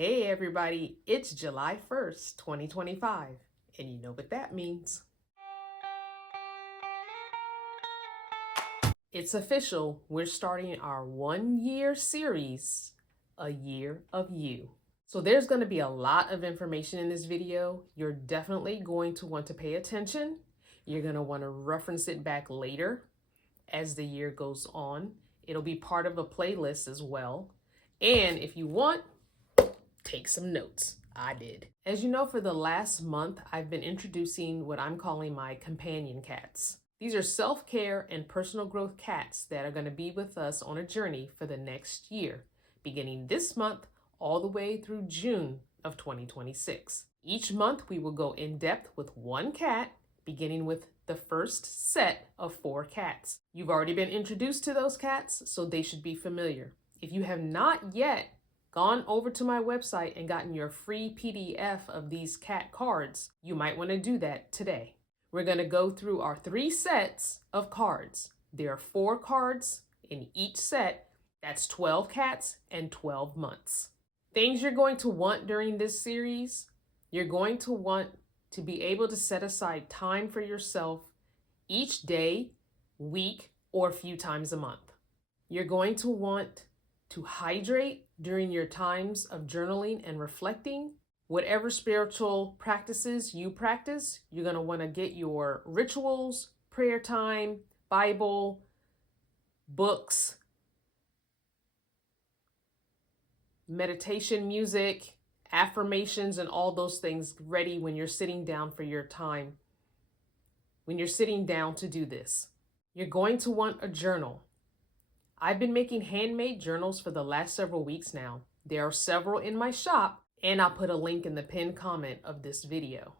Hey everybody, it's July 1st, 2025, and you know what that means. It's official, we're starting our 1-year series, A Year of You. So there's going to be a lot of information in this video. You're definitely going to want to pay attention. You're going to want to reference it back later as the year goes on. It'll be part of a playlist as well. And if you want, take some notes. I did. As you know, for the last month, I've been introducing what I'm calling my companion cats. These are self-care and personal growth cats that are going to be with us on a journey for the next year, beginning this month all the way through June of 2026. Each month, we will go in depth with one cat, beginning with the first set of 4 cats. You've already been introduced to those cats, so they should be familiar. If you have not yet gone over to my website and gotten your free PDF of these cat cards, you might want to do that today. We're going to go through our 3 sets of cards. There are 4 cards in each set. That's 12 cats and 12 months. Things you're going to want during this series: you're going to want to be able to set aside time for yourself each day, week, or a few times a month. You're going to want to hydrate during your times of journaling and reflecting. Whatever spiritual practices you practice, you're going to want to get your rituals, prayer time, Bible, books, meditation music, affirmations, and all those things ready when you're sitting down for your time, when you're sitting down to do this. You're going to want a journal. I've been making handmade journals for the last several weeks now. There are several in my shop, and I'll put a link in the pinned comment of this video.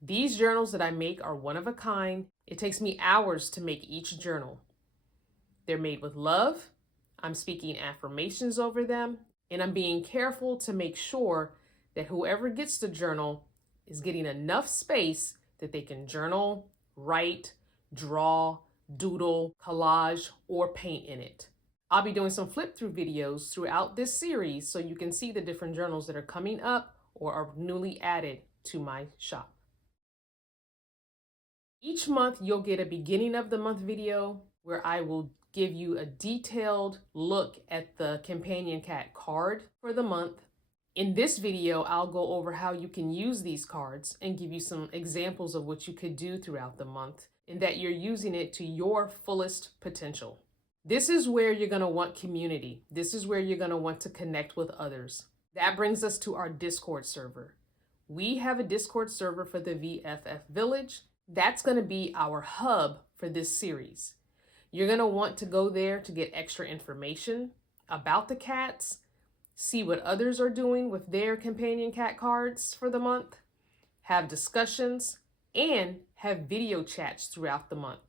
These journals that I make are one of a kind. It takes me hours to make each journal. They're made with love. I'm speaking affirmations over them, and I'm being careful to make sure that whoever gets the journal is getting enough space that they can journal, write, draw, doodle, collage, or paint in it. I'll be doing some flip through videos throughout this series so you can see the different journals that are coming up or are newly added to my shop. Each month you'll get a beginning of the month video where I will give you a detailed look at the companion cat card for the month. In this video, I'll go over how you can use these cards and give you some examples of what you could do throughout the month and that you're using it to your fullest potential. This is where you're going to want community. This is where you're going to want to connect with others. That brings us to our Discord server. We have a Discord server for the VFF Village. That's going to be our hub for this series. You're going to want to go there to get extra information about the cats, see what others are doing with their companion cat cards for the month, have discussions, and have video chats throughout the month.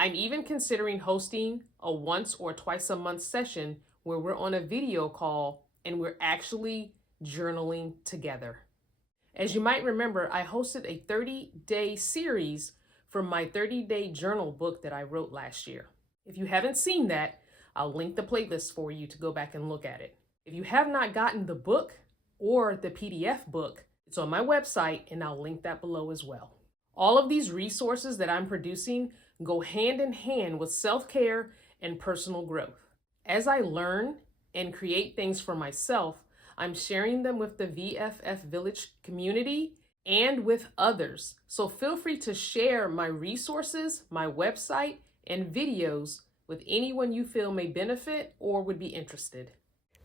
I'm even considering hosting a once or twice a month session where we're on a video call and we're actually journaling together. As you might remember, I hosted a 30-day series from my 30-day journal book that I wrote last year. If you haven't seen that, I'll link the playlist for you to go back and look at it. If you have not gotten the book or the PDF book, it's on my website and I'll link that below as well. All of these resources that I'm producing go hand in hand with self-care and personal growth. As I learn and create things for myself, I'm sharing them with the VFF Village community and with others. So feel free to share my resources, my website, and videos with anyone you feel may benefit or would be interested.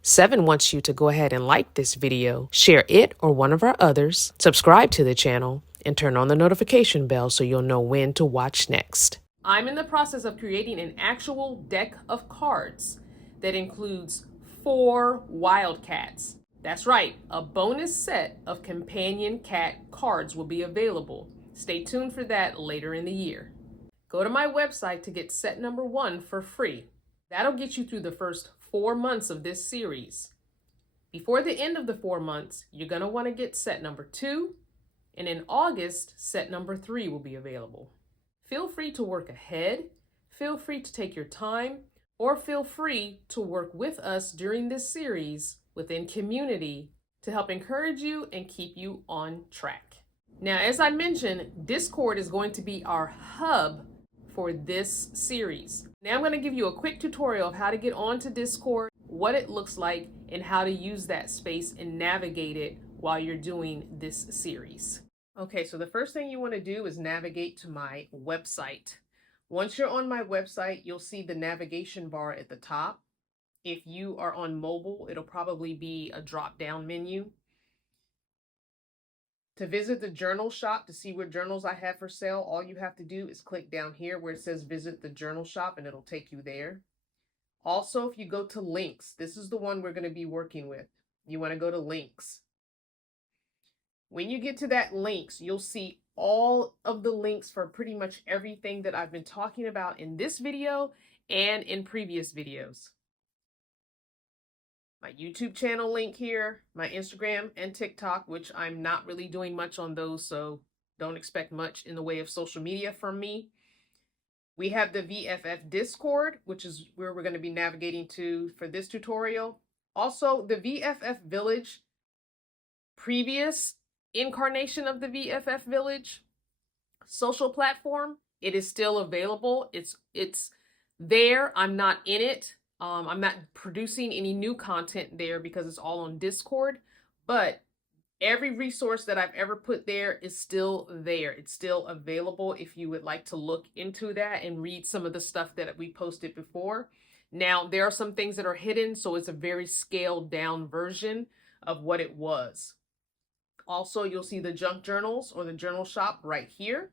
7 wants you to go ahead and like this video, share it or one of our others, subscribe to the channel, and turn on the notification bell so you'll know when to watch next. I'm in the process of creating an actual deck of cards that includes 4 wildcats. That's right, a bonus set of companion cat cards will be available. Stay tuned for that later in the year. Go to my website to get set number 1 for free. That'll get you through the first 4 months of this series. Before the end of the 4 months, you're going to want to get set number 2, and in August, set number 3 will be available. Feel free to work ahead, feel free to take your time, or feel free to work with us during this series within community to help encourage you and keep you on track. Now, as I mentioned, Discord is going to be our hub for this series. Now I'm going to give you a quick tutorial of how to get onto Discord, what it looks like, and how to use that space and navigate it while you're doing this series. Okay, so the first thing you want to do is navigate to my website. Once you're on my website, you'll see the navigation bar at the top. If you are on mobile, it'll probably be a drop-down menu. To visit the journal shop to see what journals I have for sale, all you have to do is click down here where it says visit the journal shop and it'll take you there. Also, if you go to links, this is the one we're going to be working with. You want to go to links. When you get to that links, you'll see all of the links for pretty much everything that I've been talking about in this video and in previous videos. My YouTube channel link here, my Instagram and TikTok, which I'm not really doing much on those, so don't expect much in the way of social media from me. We have the VFF Discord, which is where we're going to be navigating to for this tutorial. Also, the VFF Village, previous incarnation of the VFF Village social platform, it is still available. It's there. I'm not in it. I'm not producing any new content there because it's all on Discord, but every resource that I've ever put there is still there. It's still available if you would like to look into that and read some of the stuff that we posted before. Now, there are some things that are hidden, so it's a very scaled down version of what it was. Also, you'll see the junk journals or the journal shop right here.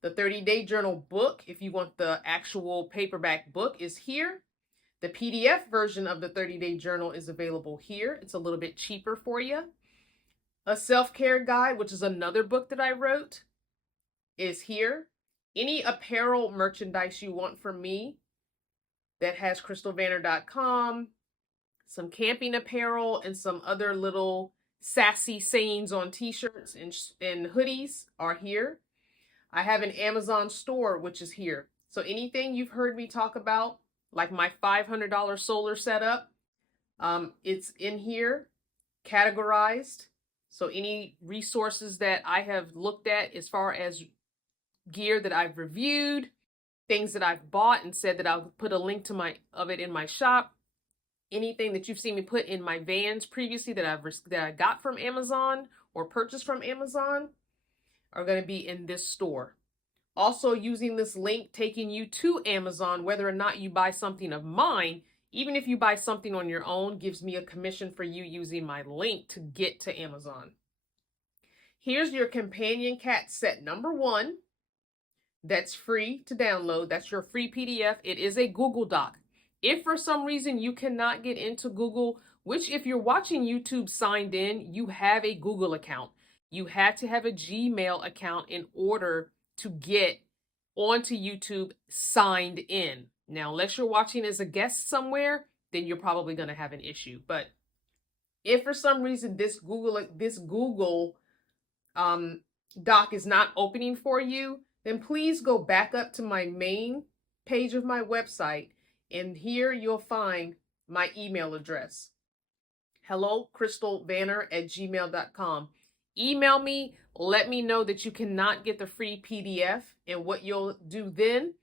The 30-day journal book, if you want the actual paperback book, is here. The PDF version of the 30-day journal is available here. It's a little bit cheaper for you. A self-care guide, which is another book that I wrote, is here. Any apparel merchandise you want from me that has HelloCrystalVanner.com, some camping apparel, and some other little sassy sayings on t-shirts and hoodies are here. I have an Amazon store, which is here. So anything you've heard me talk about, like my $500 solar setup, it's in here, categorized. So any resources that I have looked at as far as gear that I've reviewed, things that I've bought and said that I'll put a link to of it in my shop, anything that you've seen me put in my vans previously that I got from Amazon or purchased from Amazon are going to be in this store. Also, using this link taking you to Amazon, whether or not you buy something of mine, even if you buy something on your own, gives me a commission for you using my link to get to Amazon. Here's your companion cat set number 1. That's free to download. That's your free PDF. It is a Google Doc. If for some reason you cannot get into Google, which if you're watching YouTube signed in, you have a Google account. You had to have a Gmail account in order to get onto YouTube signed in. Now, unless you're watching as a guest somewhere, then you're probably going to have an issue. But if for some reason this Google doc is not opening for you, then please go back up to my main page of my website, and here you'll find my email address, HelloCrystalVanner@gmail.com. Email me, let me know that you cannot get the free PDF, and what you'll do then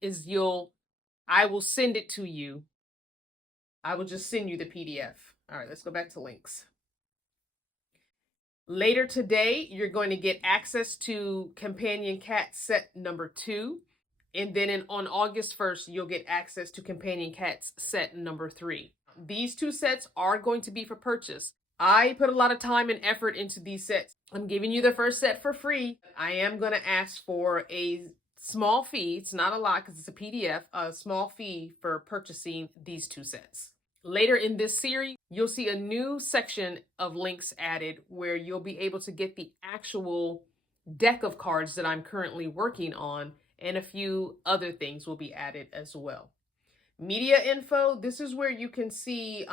is I will send it to you. I will just send you the PDF. All right, let's go back to links. Later today, you're going to get access to Companion Cat set number 2. And then on August 1st, you'll get access to Companion Cats set number 3. These 2 sets are going to be for purchase. I put a lot of time and effort into these sets. I'm giving you the first set for free. I am going to ask for a small fee. It's not a lot because it's a PDF, a small fee for purchasing these 2 sets. Later in this series, you'll see a new section of links added where you'll be able to get the actual deck of cards that I'm currently working on, and a few other things will be added as well. Media info, this is where you can see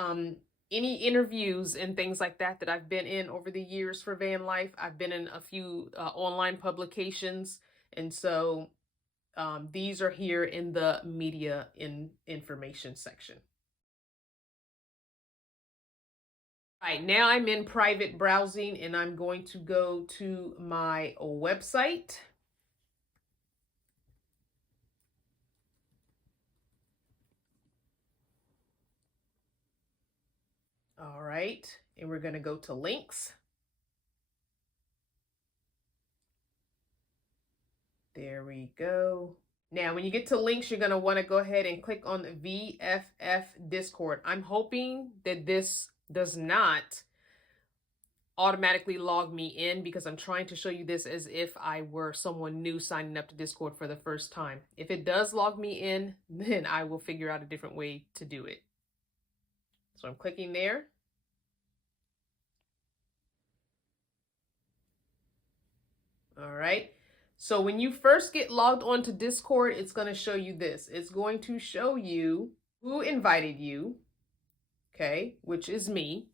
any interviews and things like that that I've been in over the years for van life. I've been in a few online publications, and so these are here in the media information section. All right, now I'm in private browsing and I'm going to go to my website. All right, and we're going to go to links. There we go. Now, when you get to links, you're going to want to go ahead and click on VFF Discord. I'm hoping that this does not automatically log me in because I'm trying to show you this as if I were someone new signing up to Discord for the first time. If it does log me in, then I will figure out a different way to do it. So I'm clicking there. All right. So when you first get logged onto Discord, it's going to show you this. It's going to show you who invited you, okay, which is me.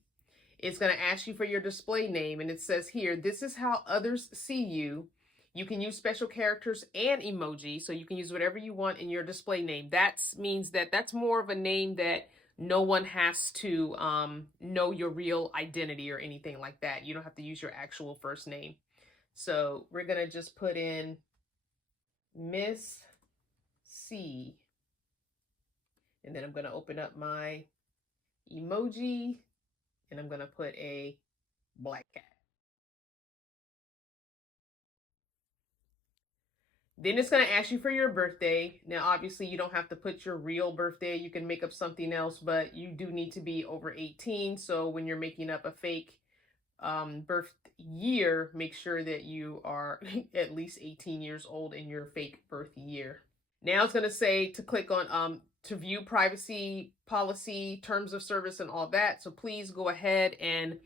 It's going to ask you for your display name, and it says here, this is how others see you. You can use special characters and emoji, so you can use whatever you want in your display name. That means that that's more of a name that no one has to know your real identity or anything like that. You don't have to use your actual first name. So we're going to just put in Miss C. And then I'm going to open up my emoji and I'm going to put a black cat. Then it's going to ask you for your birthday. Now, obviously, you don't have to put your real birthday. You can make up something else, but you do need to be over 18. So when you're making up a fake birth year, make sure that you are at least 18 years old in your fake birth year. Now it's going to say to click on to view privacy policy, terms of service, and all that. So please go ahead and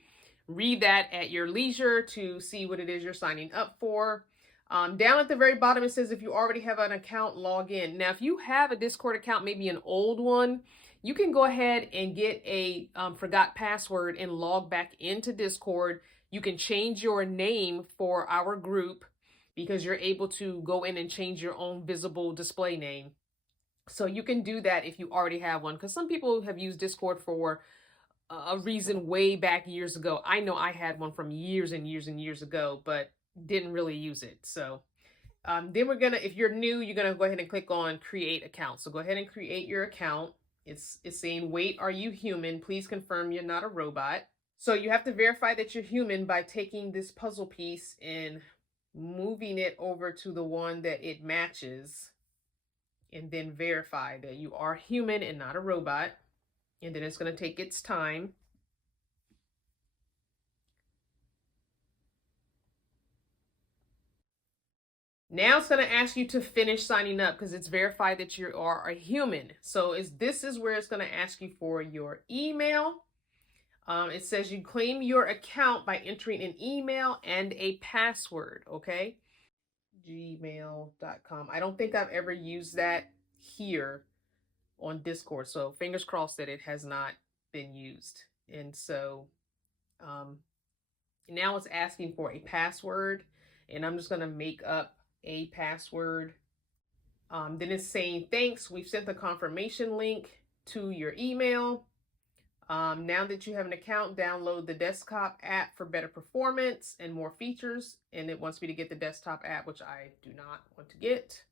read that at your leisure to see what it is you're signing up for. Down at the very bottom, it says if you already have an account, log in. Now, if you have a Discord account, maybe an old one, you can go ahead and get a forgot password and log back into Discord. You can change your name for our group because you're able to go in and change your own visible display name. So you can do that if you already have one, because some people have used Discord for a reason way back years ago. I know I had one from years and years and years ago, but didn't really use it. So then we're gonna, if you're new, you're gonna go ahead and click on create account. So go ahead and create your account. It's saying, wait, are you human? Please confirm you're not a robot. So you have to verify that you're human by taking this puzzle piece and moving it over to the one that it matches, and then verify that you are human and not a robot. And then it's going to take its time. Now it's going to ask you to finish signing up because it's verified that you are a human. So this is where it's going to ask you for your email. It says you claim your account by entering an email and a password, okay? gmail.com. I don't think I've ever used that here on Discord, so fingers crossed that it has not been used. And so now it's asking for a password, and I'm just going to make up a password. Then it's saying, thanks, we've sent the confirmation link to your email. Now that you have an account, download the desktop app for better performance and more features. And it wants me to get the desktop app, which I do not want to get.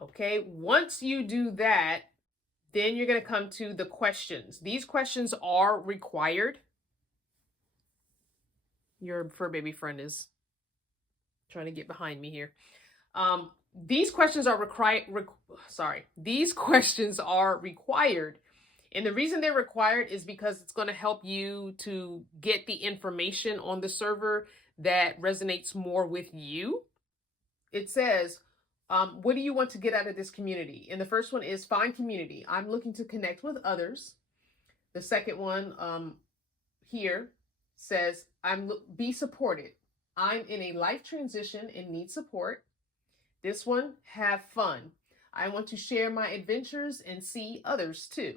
Okay, once you do that, then you're going to come to the questions. These questions are required. Your fur baby friend is trying to get behind me here. These questions are These questions are required. And the reason they're required is because it's going to help you to get the information on the server that resonates more with you. It says, what do you want to get out of this community? And the first one is find community. I'm looking to connect with others. The second one here says, be supported. I'm in a life transition and need support. This one, have fun. I want to share my adventures and see others too.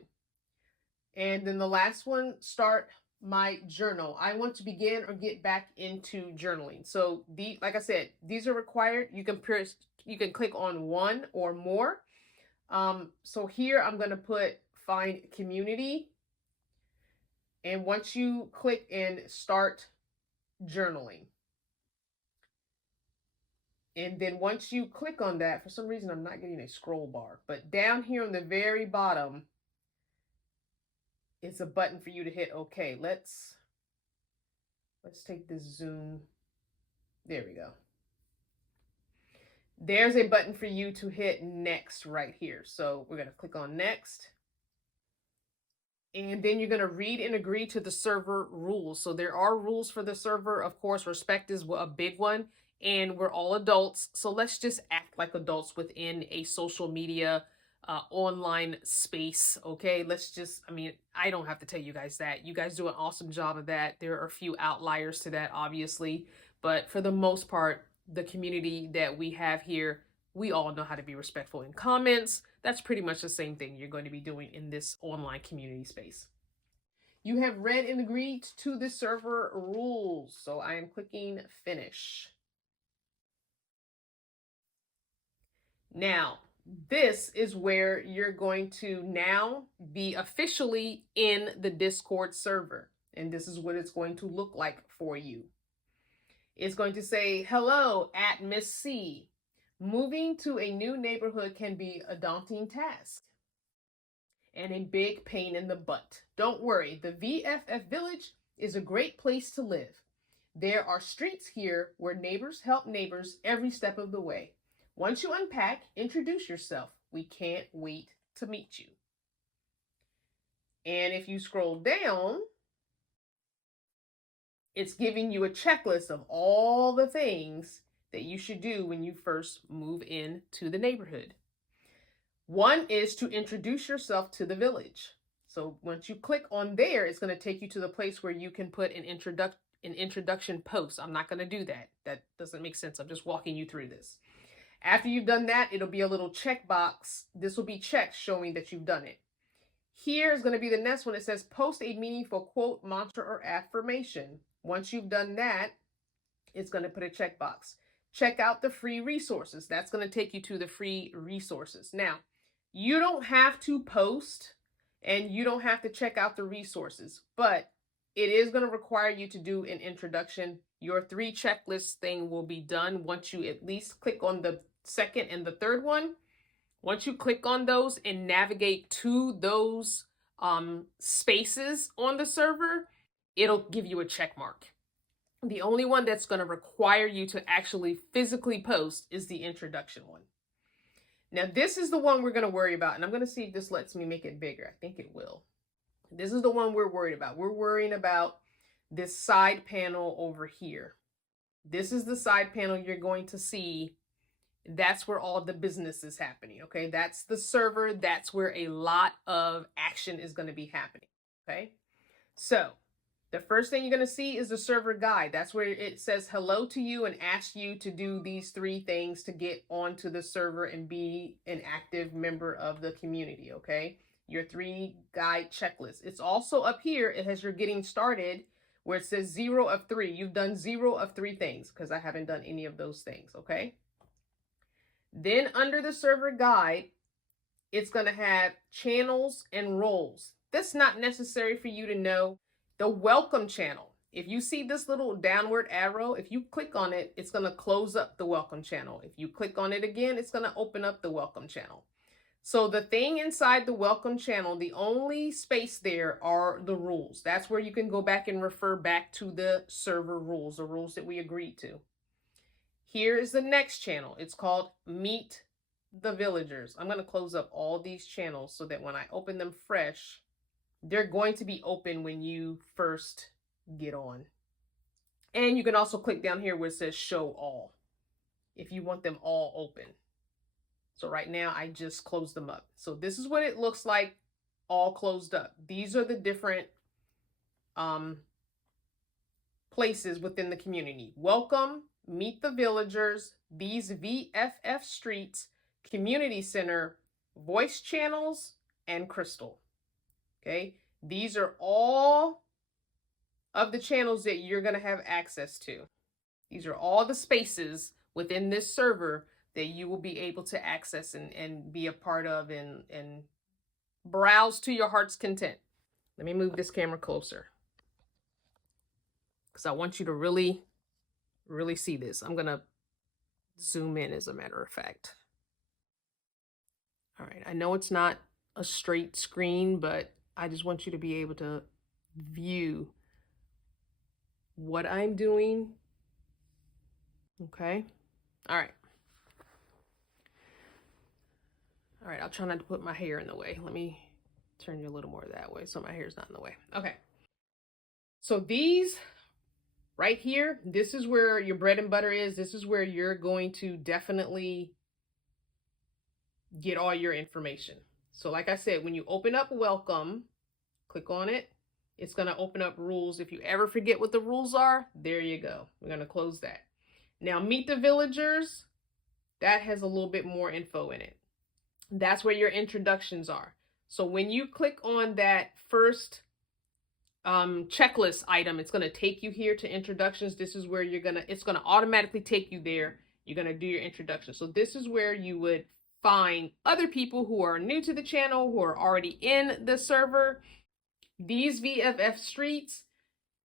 And then the last one, start my journal. I want to begin or get back into journaling. So like I said, these are required. You can click on one or more. So here I'm going to put find community. And once you click and start journaling, and then once you click on that, for some reason I'm not getting a scroll bar, but down here on the very bottom, it's a button for you to hit OK. Let's take this zoom. There we go. There's a button for you to hit next right here. So we're going to click on next. And then you're going to read and agree to the server rules. So there are rules for the server. Of course, respect is a big one. And we're all adults. So let's just act like adults within a social media online space. Okay, let's just, I mean, I don't have to tell you guys that. You guys do an awesome job of that. There are a few outliers to that, obviously. But for the most part, the community that we have here, we all know how to be respectful in comments. That's pretty much the same thing you're going to be doing in this online community space. You have read and agreed to the server rules. So I am clicking finish. Now, this is where you're going to now be officially in the Discord server. And this is what it's going to look like for you. It's going to say, hello at Miss C. Moving to a new neighborhood can be a daunting task and a big pain in the butt. Don't worry, the VFF Village is a great place to live. There are streets here where neighbors help neighbors every step of the way. Once you unpack, introduce yourself. We can't wait to meet you. And if you scroll down, it's giving you a checklist of all the things that you should do when you first move into the neighborhood. One is to introduce yourself to the village. So once you click on there, it's going to take you to the place where you can put an introduction post. I'm not going to do that. That doesn't make sense. I'm just walking you through this. After you've done that, it'll be a little checkbox. This will be checked showing that you've done it. Here is going to be the next one. It says post a meaningful quote, mantra, or affirmation. Once you've done that, it's going to put a checkbox. Check out the free resources. That's going to take you to the free resources. Now, you don't have to post and you don't have to check out the resources, but it is going to require you to do an introduction. Your 3 checklist thing will be done once you at least click on the second and the third one. Once you click on those and navigate to those spaces on the server, it'll give you a check mark. The only one that's going to require you to actually physically post is the introduction one. Now, this is the one we're going to worry about, and I'm going to see if this lets me make it bigger. I think it will. This is the one we're worried about. We're worrying about this side panel over here. This is the side panel you're going to see. That's where all the business is happening, okay? That's the server. That's where a lot of action is going to be happening, okay? So the first thing you're going to see is the server guide. That's where it says hello to you and asks you to do these 3 things to get onto the server and be an active member of the community, okay? Your 3 guide checklist. It's also up here. It has your getting started where it says 0 of 3. You've done 0 of 3 things because I haven't done any of those things, okay? Then under the server guide, it's going to have channels and roles. That's not necessary for you to know. The welcome channel. If you see this little downward arrow, if you click on it, it's going to close up the welcome channel. If you click on it again, it's going to open up the welcome channel. So the thing inside the welcome channel, the only space there are the rules. That's where you can go back and refer back to the server rules, the rules that we agreed to. Here is the next channel. It's called Meet the Villagers. I'm going to close up all these channels so that when I open them fresh, they're going to be open when you first get on. And you can also click down here where it says show all if you want them all open. So right now I just closed them up. So this is what it looks like all closed up. These are the different places within the community. Welcome, Meet the Villagers, these VFF streets, Community Center, voice channels, and Crystal. Okay, these are all of the channels that you're going to have access to. These are all the spaces within this server that you will be able to access and be a part of and browse to your heart's content. Let me move this camera closer. because I want you to really, really see this. I'm going to zoom in, as a matter of fact. All right, I know it's not a straight screen, but I just want you to be able to view what I'm doing. Okay. All right. All right, I'll try not to put my hair in the way. Let me turn you a little more that way so my hair's not in the way. Okay. So these right here, this is where your bread and butter is. This is where you're going to definitely get all your information. So like I said, when you open up welcome, click on it. It's going to open up rules. If you ever forget what the rules are, there you go. We're going to close that. Now, meet the villagers. That has a little bit more info in it. That's where your introductions are. So when you click on that first checklist item, it's going to take you here to introductions. This is where it's going to automatically take you there. You're going to do your introduction. So this is where you would find other people who are new to the channel, who are already in the server. These VFF streets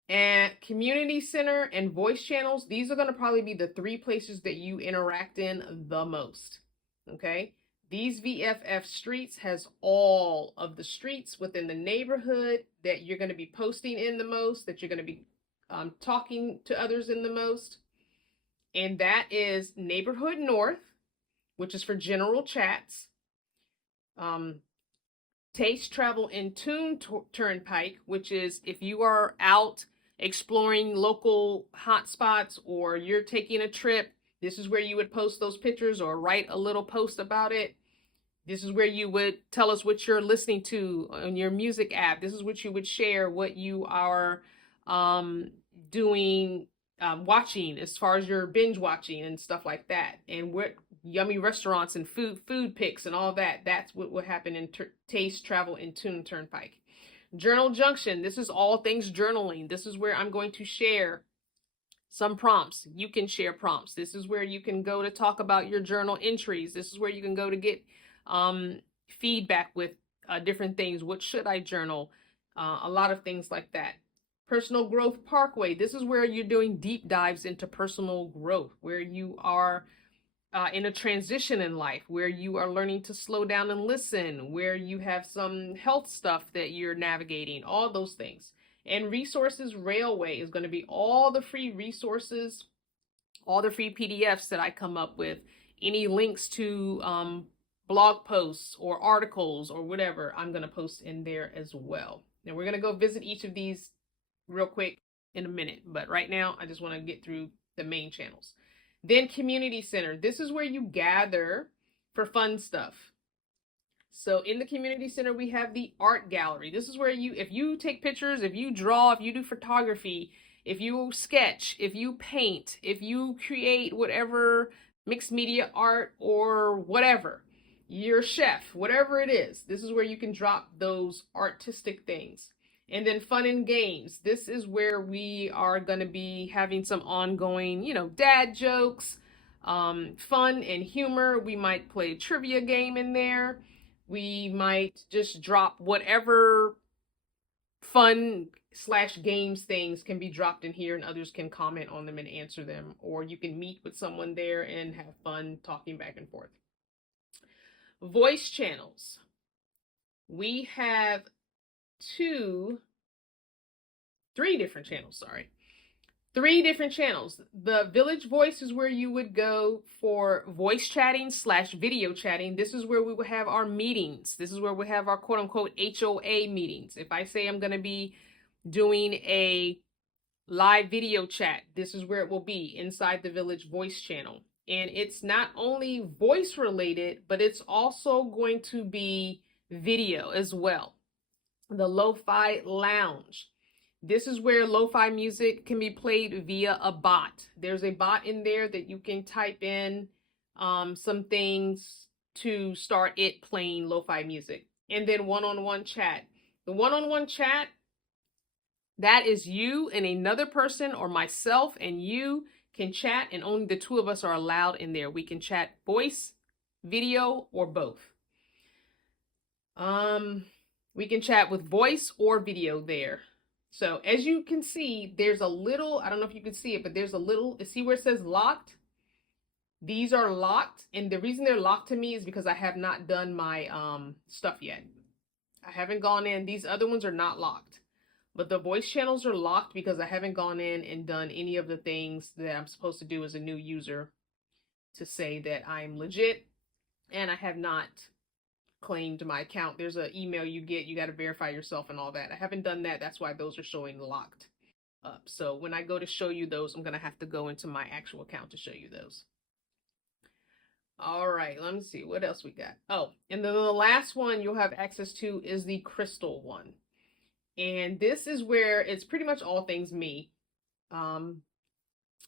and community center and voice channels, these are going to probably be the 3 places that you interact in the most. Okay. These VFF streets has all of the streets within the neighborhood that you're going to be posting in the most, that you're going to be talking to others in the most. And that is Neighborhood North, which is for general chats. Taste, Travel, and Tune Turnpike, which is if you are out exploring local hotspots or you're taking a trip, this is where you would post those pictures or write a little post about it. This is where you would tell us what you're listening to on your music app. This is what you would share, what you are doing, watching as far as your binge watching and stuff like that. And what yummy restaurants and food pics and all that. That's what would happen in Taste, Travel, and Tune Turnpike. Journal Junction. This is all things journaling. This is where I'm going to share some prompts. You can share prompts. This is where you can go to talk about your journal entries. This is where you can go to get feedback with different things. What should I journal? A lot of things like that. Personal Growth Parkway. This is where you're doing deep dives into personal growth, where you are in a transition in life, where you are learning to slow down and listen, where you have some health stuff that you're navigating, all those things. And Resources Railway is going to be all the free resources, all the free PDFs that I come up with, any links to blog posts or articles or whatever, I'm going to post in there as well. Now we're going to go visit each of these real quick in a minute, but right now I just want to get through the main channels. Then Community Center. This is where you gather for fun stuff. So in the Community Center, we have the art gallery. This is where if you take pictures, if you draw, if you do photography, if you sketch, if you paint, if you create whatever mixed media art or whatever, you're a chef, whatever it is, this is where you can drop those artistic things. And then Fun and Games. This is where we are going to be having some ongoing, dad jokes, fun and humor. We might play a trivia game in there. We might just drop whatever fun/games things can be dropped in here, and others can comment on them and answer them. Or you can meet with someone there and have fun talking back and forth. Voice channels. We have 3 different channels, sorry. 3 different channels. The Village Voice is where you would go for voice chatting/video chatting. This is where we will have our meetings. This is where we have our quote unquote HOA meetings. If I say I'm going to be doing a live video chat, this is where it will be, inside the Village Voice channel. And it's not only voice related, but it's also going to be video as well. The Lo-Fi Lounge. This is where lo-fi music can be played via a bot. There's a bot in there that you can type in some things to start it playing lo-fi music. And then one-on-one chat. The one-on-one chat, that is you and another person, or myself and you can chat, and only the 2 of us are allowed in there. We can chat voice, video, or both. We can chat with voice or video there. So as you can see, there's a little, I don't know if you can see it, but there's a little, see where it says locked? These are locked, and the reason they're locked to me is because I have not done my stuff yet. I haven't gone in. These other ones are not locked, but the voice channels are locked because I haven't gone in and done any of the things that I'm supposed to do as a new user to say that I'm legit, and I have not claimed my account. There's an email you get, you got to verify yourself and all that. I haven't done that. That's why those are showing locked up. So when I go to show you those, I'm going to have to go into my actual account to show you those. All right, let me see what else we got. Oh, and then the last one you'll have access to is the crystal one. And this is where it's pretty much all things me.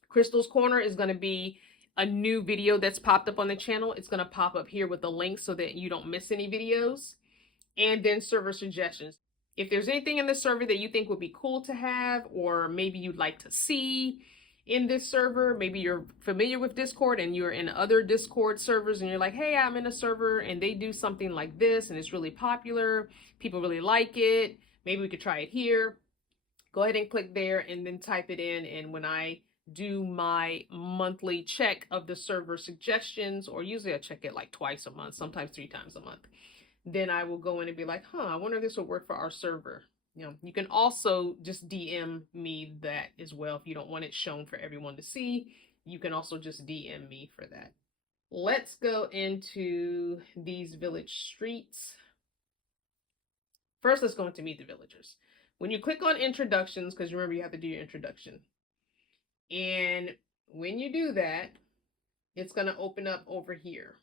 Crystal's Corner is going to be a new video that's popped up on the channel. It's going to pop up here with the link so that you don't miss any videos. And then server suggestions. If there's anything in the server that you think would be cool to have, or maybe you'd like to see in this server, maybe you're familiar with Discord and you're in other Discord servers and you're like, hey, I'm in a server and they do something like this and it's really popular, people really like it, maybe we could try it here. Go ahead and click there and then type it in, and when I do my monthly check of the server suggestions, or usually I check it like twice a month, sometimes 3 times a month, then I will go in and be like, I wonder if this will work for our server. You know, you can also just DM me that as well. If you don't want it shown for everyone to see, you can also just DM me for that. Let's go into these village streets. First, let's go into Meet the Villagers. When you click on introductions, because remember you have to do your introduction. And when you do that, it's going to open up over here.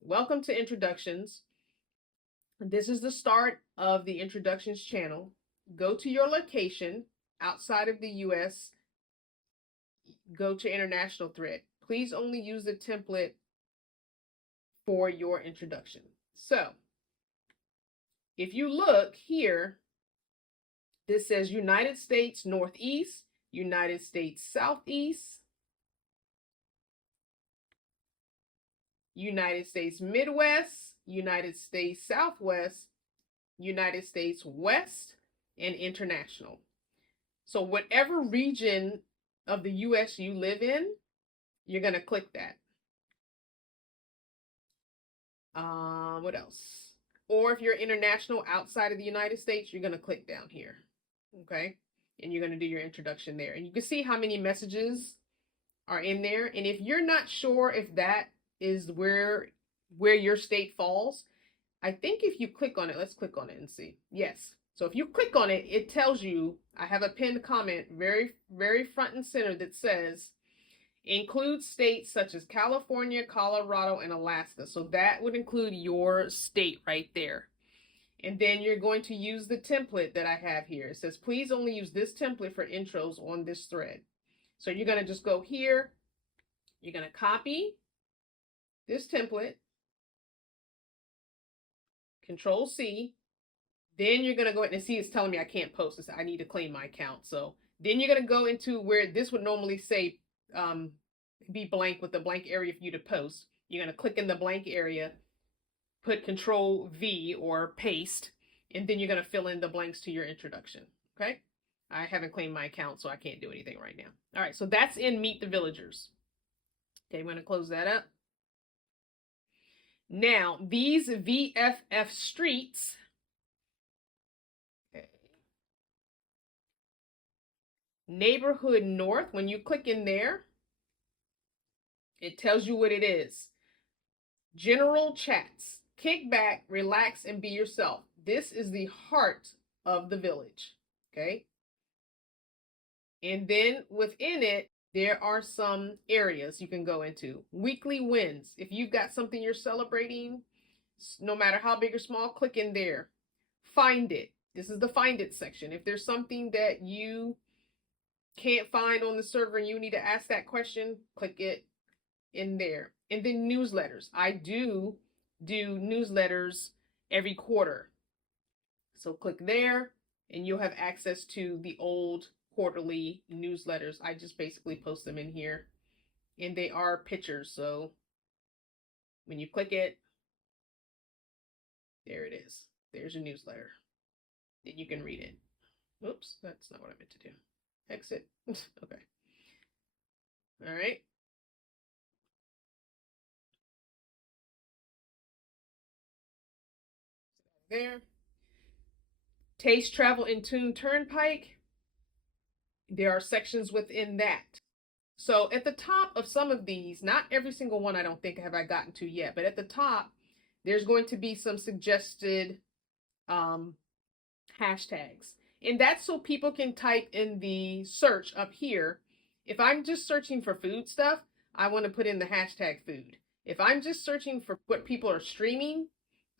Welcome to introductions. This is the start of the introductions channel. Go to your location outside of the US. Go to international thread. Please only use the template for your introduction. So if you look here, this says United States Northeast, United States Southeast, United States Midwest, United States Southwest, United States West, and international. So whatever region of the US you live in, you're going to click that. What else? Or if you're international outside of the United States, you're going to click down here. Okay? And you're going to do your introduction there. And you can see how many messages are in there. And if you're not sure if that is where your state falls, I think if you click on it, let's click on it and see. Yes. So if you click on it, it tells you, I have a pinned comment very, very front and center that says, include states such as California, Colorado, and Alaska. So that would include your state right there. And then you're going to use the template that I have here. It says, please only use this template for intros on this thread. So you're going to just go here. You're going to copy this template. Control C. Then you're going to go and see, it's telling me I can't post this. I need to claim my account. So then you're going to go into where this would normally say be blank with a blank area for you to post. You're going to click in the blank area, put Control V or paste, and then you're going to fill in the blanks to your introduction. Okay? I haven't claimed my account, so I can't do anything right now. All right, so that's in Meet the Villagers. Okay, I'm going to close that up. Now, these VFF streets, okay. Neighborhood North, when you click in there, it tells you what it is. General chats. Kick back, relax, and be yourself. This is the heart of the village. Okay? And then within it, there are some areas you can go into. Weekly wins. If you've got something you're celebrating, no matter how big or small, click in there. Find it. This is the find it section. If there's something that you can't find on the server and you need to ask that question, click it in there. And then newsletters. I do newsletters every quarter. So click there and you'll have access to the old quarterly newsletters. I just basically post them in here, and they are pictures. So when you click it, there it is. There's your newsletter. Then you can read it. Oops, that's not what I meant to do. Exit. Okay. All right. There. Taste, Travel, and Tune Turnpike. There are sections within that. So at the top of some of these, not every single one I don't think have I gotten to yet, but at the top, there's going to be some suggested um, hashtags. And that's so people can type in the search up here. If I'm just searching for food stuff, I want to put in the hashtag food. If I'm just searching for what people are streaming,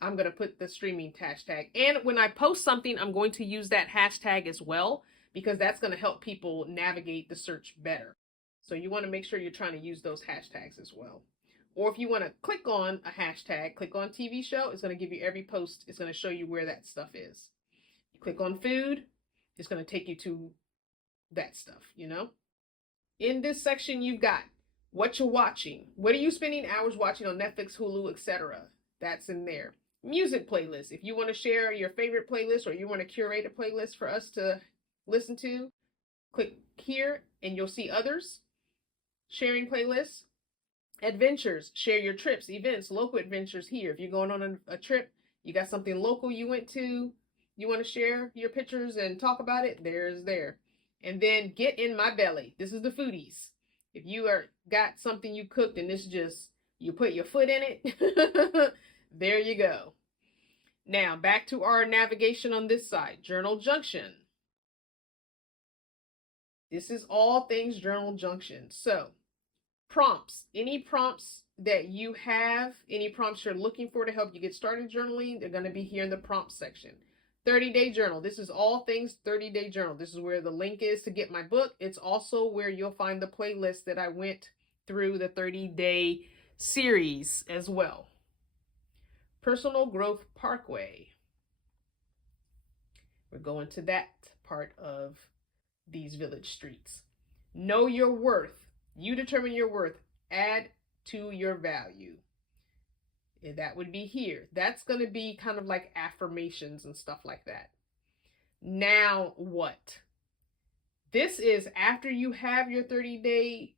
I'm going to put the streaming hashtag. And when I post something, I'm going to use that hashtag as well, because that's going to help people navigate the search better. So you want to make sure you're trying to use those hashtags as well. Or if you want to click on a hashtag, click on TV show, it's going to give you every post. It's going to show you where that stuff is. You click on food, it's going to take you to that stuff, you know? In this section, you've got what you're watching. What are you spending hours watching on Netflix, Hulu, etc.? That's in there. Music playlist. If you want to share your favorite playlist or you want to curate a playlist for us to listen to, click here and you'll see others sharing playlists. Adventures. Share your trips, events, local adventures here. If you're going on a trip, you got something local you went to, you want to share your pictures and talk about it, there's there. And then get in my belly. This is the foodies. If you got something you cooked and this just, you put your foot in it, there you go. Now, back to our navigation on this side. Journal Junction. This is all things Journal Junction. So, prompts. Any prompts that you have, any prompts you're looking for to help you get started journaling, they're going to be here in the prompt section. 30-day journal. This is all things 30-day journal. This is where the link is to get my book. It's also where you'll find the playlist that I went through the 30-day series as well. Personal Growth Parkway. We're going to that part of these village streets. Know your worth. You determine your worth. Add to your value. And that would be here. That's going to be kind of like affirmations and stuff like that. Now what? This is after you have your 30-day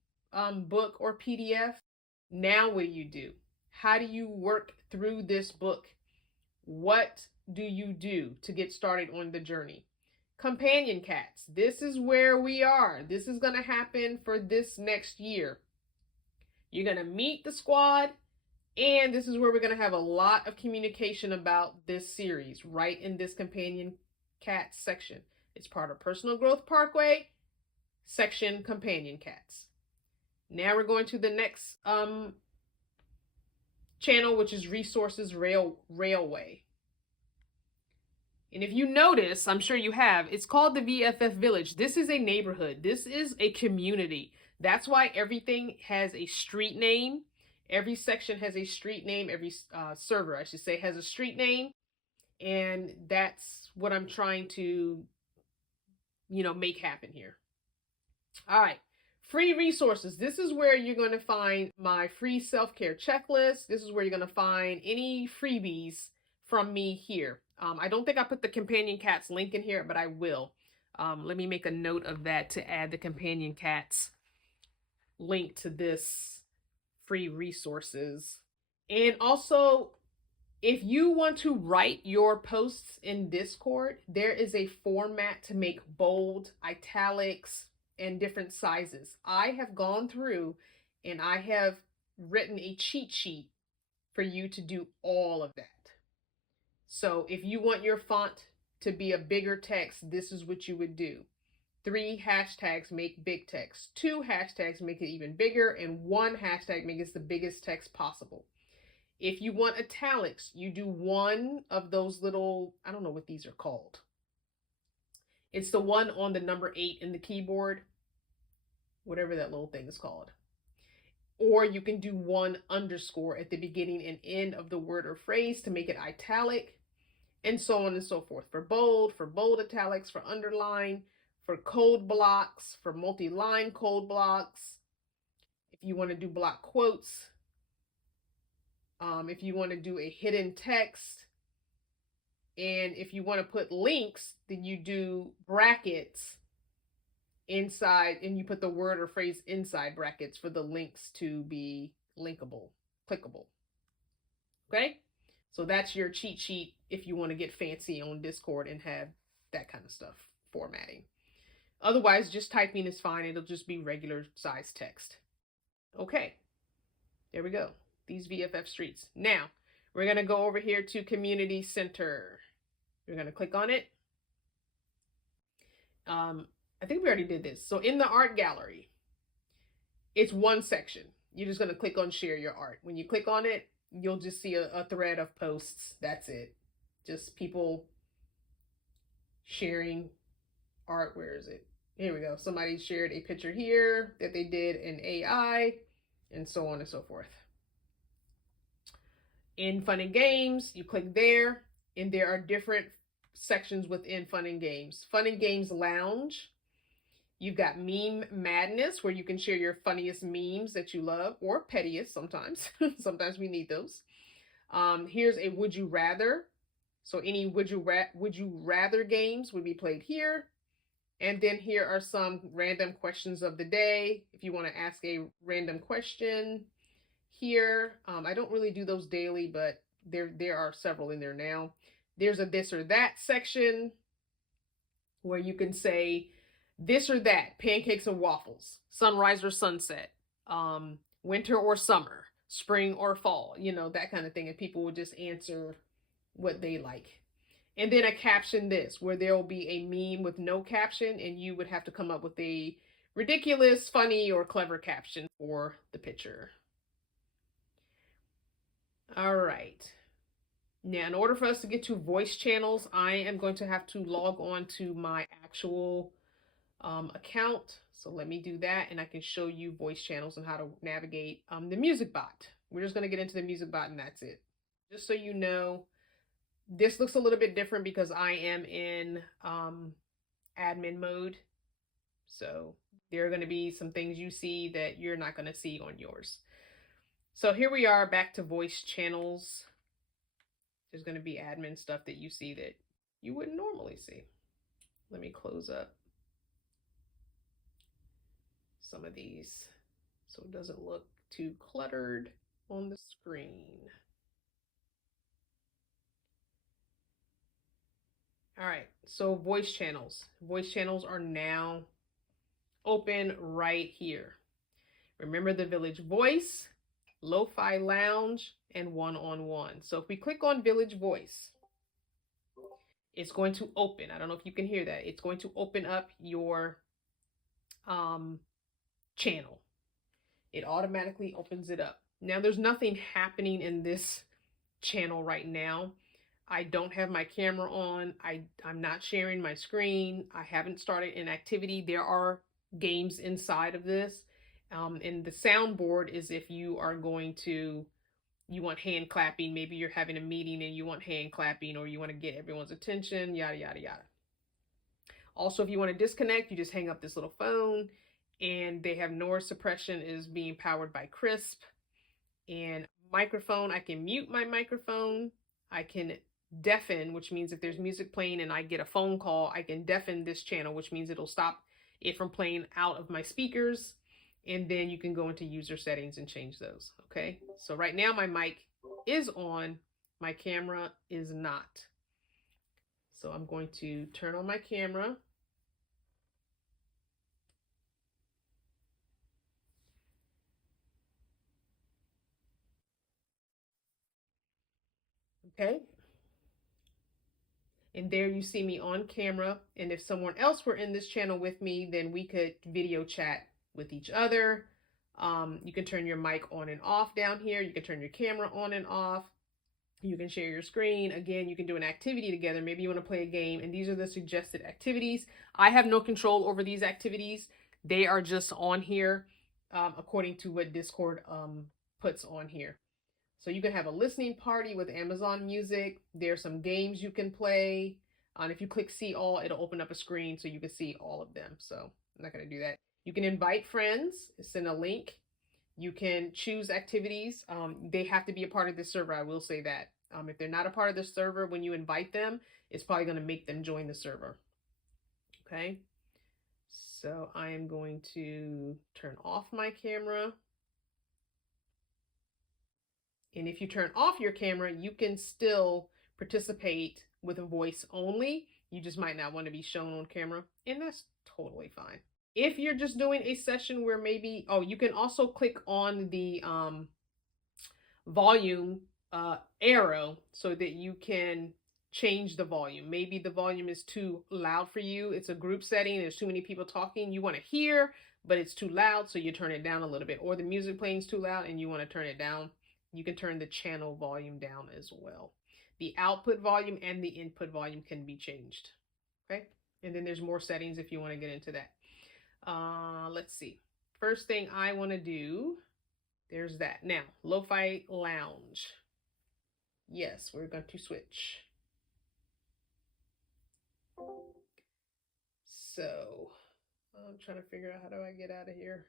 book or PDF. Now what do you do? How do you work through this book? What do you do to get started on the journey? Companion cats. This is where we are. This is going to happen for this next year. You're going to meet the squad. And this is where we're going to have a lot of communication about this series, right in this companion cats section. It's part of Personal Growth Parkway, section companion cats. Now we're going to the next channel, which is Resources Railway. And if you notice, I'm sure you have, it's called the VFF Village. This is a neighborhood. This is a community. That's why everything has a street name. Every section has a street name. Every server, I should say, has a street name. And that's what I'm trying to, make happen here. All right. Free resources. This is where you're going to find my free self-care checklist. This is where you're going to find any freebies from me here. I don't think I put the companion cats link in here, but I will. Let me make a note of that to add the companion cats link to this free resources. And also, if you want to write your posts in Discord, there is a format to make bold, italics, and different sizes. I have gone through and I have written a cheat sheet for you to do all of that. So if you want your font to be a bigger text, this is what you would do. 3 hashtags make big text. 2 hashtags make it even bigger, and 1 hashtag makes it the biggest text possible. If you want italics, you do 1 of those little, I don't know what these are called. It's the one on the number 8 in the keyboard, whatever that little thing is called. Or you can do 1 underscore at the beginning and end of the word or phrase to make it italic, and so on and so forth. For bold italics, for underline, for code blocks, for multi-line code blocks. If you want to do block quotes, if you want to do a hidden text, And if you want to put links, then you do brackets inside, and you put the word or phrase inside brackets for the links to be linkable, clickable. Okay? So that's your cheat sheet if you want to get fancy on Discord and have that kind of stuff formatting. Otherwise, just typing is fine. It'll just be regular size text. Okay, there we go. These VFF streets. Now, we're going to go over here to Community Center. You're going to click on it. I think we already did this. So in the art gallery, it's one section. You're just going to click on share your art. When you click on it, you'll just see a thread of posts. That's it. Just people sharing art. Where is it? Here we go. Somebody shared a picture here that they did in AI, and so on and so forth. In Fun and Games, you click there, and there are different sections within Fun and Games. Fun and Games Lounge. You've got Meme Madness, where you can share your funniest memes that you love, or pettiest sometimes. Sometimes we need those. Here's a Would You Rather. So any would you rather games would be played here. And then here are some random questions of the day. If you want to ask a random question here, I don't really do those daily, but there are several in there now. There's a this or that section where you can say this or that, pancakes and waffles, sunrise or sunset, winter or summer, spring or fall, you know, that kind of thing. And people will just answer what they like. And then a caption this, where there will be a meme with no caption, and you would have to come up with a ridiculous, funny, or clever caption for the picture. All right. Now, in order for us to get to voice channels, I am going to have to log on to my actual account. So let me do that, and I can show you voice channels and how to navigate the music bot. We're just going to get into the music bot, and that's it. Just so you know, this looks a little bit different because I am in admin mode. So there are going to be some things you see that you're not going to see on yours. So here we are back to voice channels. There's going to be admin stuff that you see that you wouldn't normally see. Let me close up some of these so it doesn't look too cluttered on the screen. All right, so voice channels. Voice channels are now open right here. Remember the Village Voice, Lo-Fi Lounge, and One-on-One. So if we click on Village Voice, it's going to open. I don't know if you can hear that. It's going to open up your channel. It automatically opens it up. Now there's nothing happening in this channel right now. I don't have my camera on. I'm not sharing my screen. I haven't started an activity. There are games inside of this. And the soundboard is if you are going to, you want hand clapping. Maybe you're having a meeting and you want hand clapping, or you want to get everyone's attention, yada, yada, yada. Also, if you want to disconnect, you just hang up this little phone, and they have noise suppression is being powered by Crisp. And microphone, I can mute my microphone. I can deafen, which means if there's music playing and I get a phone call, I can deafen this channel, which means it'll stop it from playing out of my speakers. And then you can go into user settings and change those. Okay, so right now my mic is on, my camera is not. So I'm going to turn on my camera. Okay. And there you see me on camera. And if someone else were in this channel with me, then we could video chat with each other. You can turn your mic on and off down here. You can turn your camera on and off. You can share your screen. Again, you can do an activity together. Maybe you want to play a game, and these are the suggested activities. I have no control over these activities. They are just on here according to what Discord puts on here. So you can have a listening party with Amazon Music. There's some games you can play. And if you click see all, it'll open up a screen so you can see all of them. So I'm not going to do that. You can invite friends, send a link. You can choose activities. They have to be a part of this server, I will say that. If they're not a part of the server, when you invite them, it's probably going to make them join the server. Okay. So I am going to turn off my camera. And if you turn off your camera, you can still participate with a voice only. You just might not want to be shown on camera, and that's totally fine. If you're just doing a session where maybe, oh, you can also click on the volume arrow so that you can change the volume. Maybe the volume is too loud for you. It's a group setting. There's too many people talking. You want to hear, but it's too loud, so you turn it down a little bit. Or the music playing is too loud and you want to turn it down. You can turn the channel volume down as well. The output volume and the input volume can be changed. Okay. And then there's more settings if you want to get into that. Let's see. First thing I want to do, there's that. Now, Lo-Fi Lounge. Yes, we're going to switch. So, I'm trying to figure out how do I get out of here.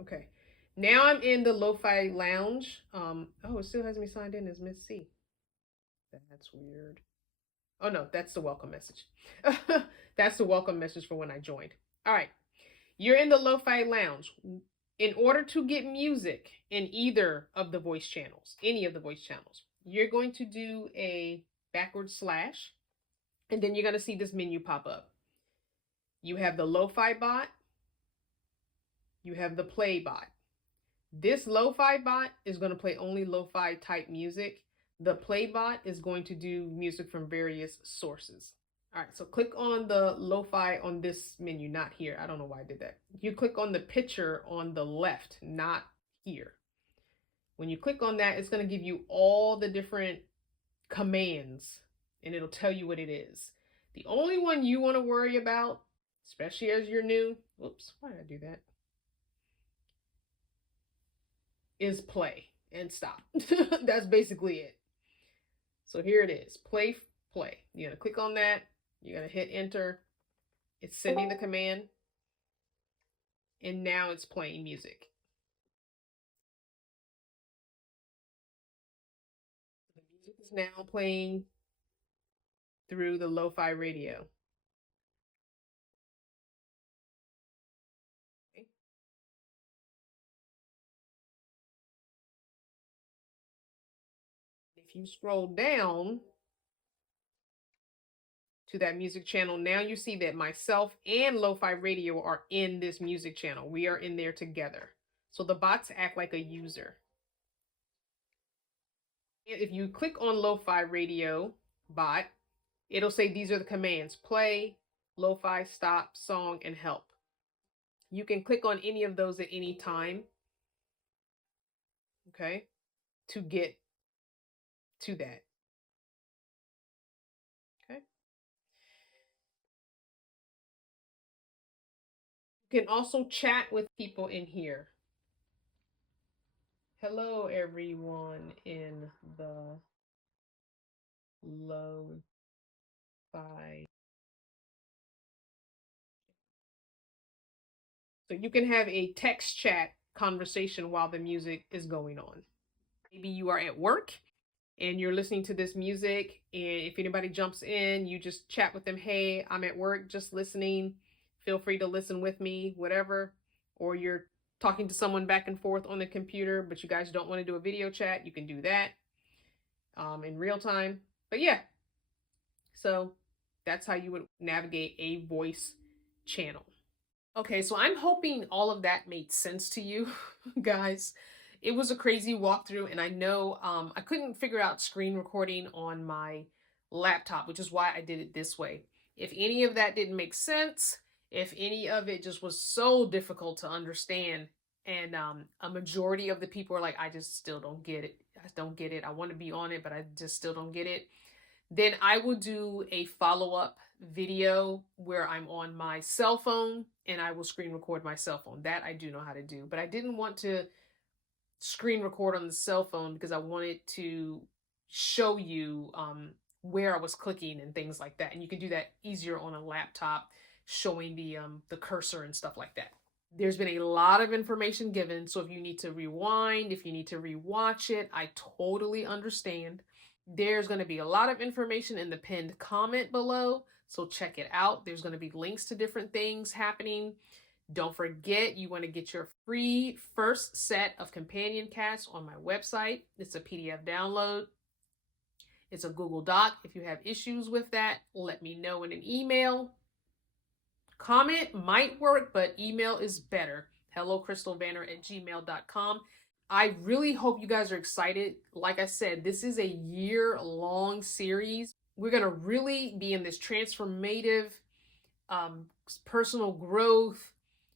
Okay, now I'm in the Lo-Fi Lounge. Oh, it still has me signed in as Miss C. That's weird. Oh no, that's the welcome message. That's the welcome message for when I joined. All right, you're in the Lo-Fi Lounge. In order to get music in either of the voice channels, any of the voice channels, you're going to do a backward slash, and then you're going to see this menu pop up. You have the Lo-Fi bot. You have the play bot. This Lo-Fi bot is going to play only Lo-Fi type music. The play bot is going to do music from various sources. All right, so click on the Lo-Fi on this menu, not here. I don't know why I did that. You click on the picture on the left, not here. When you click on that, it's going to give you all the different commands, and it'll tell you what it is. The only one you want to worry about, especially as you're new, whoops, why did I do that? Is play and stop. That's basically it. So here it is, play. You're going to click on that. You're going to hit enter. It's sending the command. And now it's playing music. The music is now playing through the Lo-Fi radio. Okay. If you scroll down to that music channel, now you see that myself and Lo-Fi Radio are in this music channel. We are in there together. So the bots act like a user. If you click on Lo-Fi Radio bot, it'll say these are the commands: play, Lo-Fi, stop, song, and help. You can click on any of those at any time, okay, to get to that. Okay. You can also chat with people in here. Hello, everyone in the Lo-Fi. So you can have a text chat conversation while the music is going on. Maybe you are at work and you're listening to this music, and if anybody jumps in, you just chat with them. Hey, I'm at work, just listening. Feel free to listen with me, whatever. Or you're talking to someone back and forth on the computer, but you guys don't want to do a video chat, you can do that in real time. But yeah, so that's how you would navigate a voice channel. Okay, so I'm hoping all of that made sense to you guys. It was a crazy walkthrough, and I know I couldn't figure out screen recording on my laptop, which is why I did it this way. If any of that didn't make sense, if any of it just was so difficult to understand, and a majority of the people are like, I just still don't get it. I don't get it. I want to be on it, but I just still don't get it. Then I will do a follow-up video where I'm on my cell phone and I will screen record my cell phone. That I do know how to do, but I didn't want to screen record on the cell phone because I wanted to show you where I was clicking and things like that. And you can do that easier on a laptop, showing the cursor and stuff like that. There's been a lot of information given, so if you need to rewind, if you need to rewatch it, I totally understand. There's going to be a lot of information in the pinned comment below, so check it out. There's going to be links to different things happening. Don't forget, you want to get your free first set of companion cats on my website. It's a PDF download. It's a Google Doc. If you have issues with that, let me know in an email. Comment might work, but email is better. HelloCrystalVanner@gmail.com. I really hope you guys are excited. Like I said, this is a year-long series. We're going to really be in this transformative personal growth.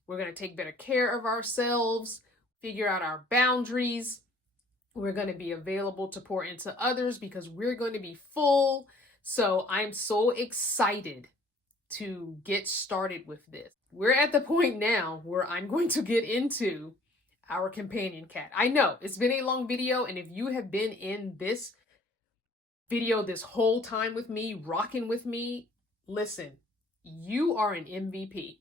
We're going to take better care of ourselves, figure out our boundaries. We're going to be available to pour into others because we're going to be full. So I'm so excited to get started with this. We're at the point now where I'm going to get into our companion cat. I know it's been a long video, and if you have been in this video this whole time with me, rocking with me, listen, you are an MVP.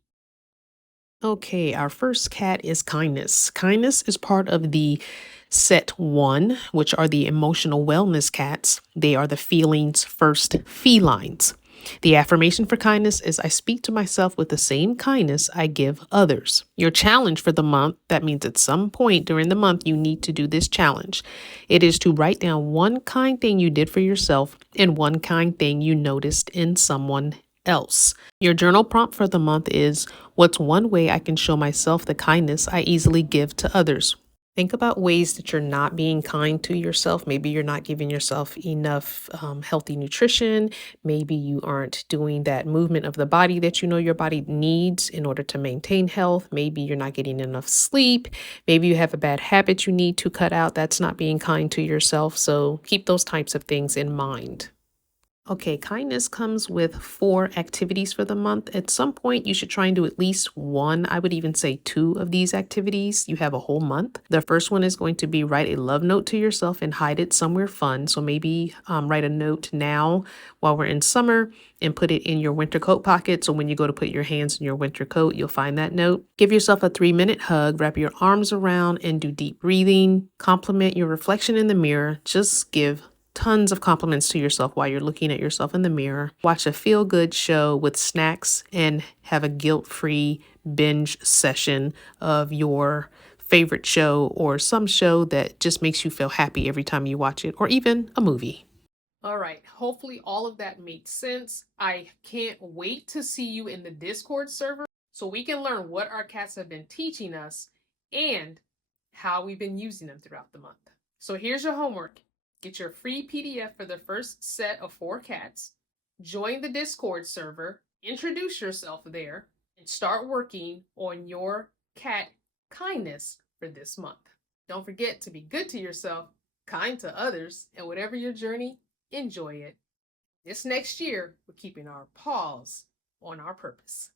Okay, our first cat is Kindness. Kindness is part of the set 1, which are the emotional wellness cats. They are the feelings first felines. The affirmation for kindness is I speak to myself with the same kindness I give others. Your challenge for the month, that means at some point during the month, you need to do this challenge. It is to write down one kind thing you did for yourself and one kind thing you noticed in someone else. Your journal prompt for the month is, what's one way I can show myself the kindness I easily give to others? Think about ways that you're not being kind to yourself. Maybe you're not giving yourself enough healthy nutrition. Maybe you aren't doing that movement of the body that you know your body needs in order to maintain health. Maybe you're not getting enough sleep. Maybe you have a bad habit you need to cut out. That's not being kind to yourself. So keep those types of things in mind. Okay, kindness comes with 4 activities for the month. At some point, you should try and do at least 1, I would even say 2 of these activities. You have a whole month. The first one is going to be write a love note to yourself and hide it somewhere fun. So maybe write a note now while we're in summer and put it in your winter coat pocket. So when you go to put your hands in your winter coat, you'll find that note. Give yourself a 3-minute hug, wrap your arms around and do deep breathing. Compliment your reflection in the mirror. Just give tons of compliments to yourself while you're looking at yourself in the mirror. Watch a feel-good show with snacks and have a guilt-free binge session of your favorite show or some show that just makes you feel happy every time you watch it, or even a movie. All right, hopefully all of that makes sense. I can't wait to see you in the Discord server so we can learn what our cats have been teaching us and how we've been using them throughout the month. So here's your homework. Get your free PDF for the first set of 4 cats, join the Discord server, introduce yourself there, and start working on your cat kindness for this month. Don't forget to be good to yourself, kind to others, and whatever your journey, enjoy it. This next year, we're keeping our paws on our purpose.